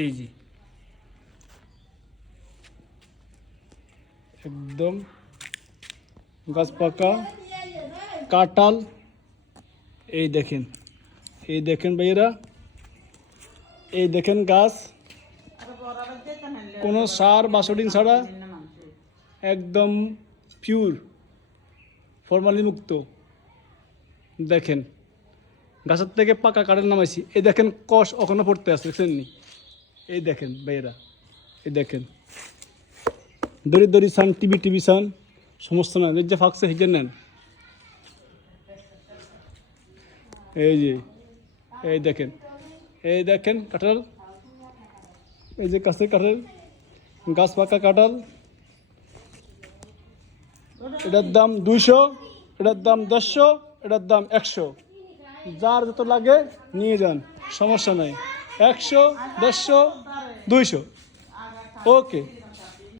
এই যে একদম গাছ পাকা কাঁঠাল। এই দেখেন ভাইয়েরা, এই দেখেন গাছ, কোনো সার বাসডিন ছাড়া একদম পিওর ফরমালিন মুক্ত। দেখেন গাছের থেকে পাকা কাঠের নামাইছি। এই দেখেন কষ ওখানে পড়তে আছে, দেখছেন নি? এই দেখেন ভাইয়েরা, এই দেখেন দড়ি সান টিভি সান সমস্ত না, যে ফাঁকছে হিজে নেন। এই যে এই দেখেন কাঁঠাল, এই যে কাছে কাঁঠাল, গাছ পাকা কাঁঠাল। এটার দাম 200, এটার দাম 150, এটার দাম 100। যার যত লাগে নিয়ে যান, সমস্যা নাই। 100, 150, 200। ওকে।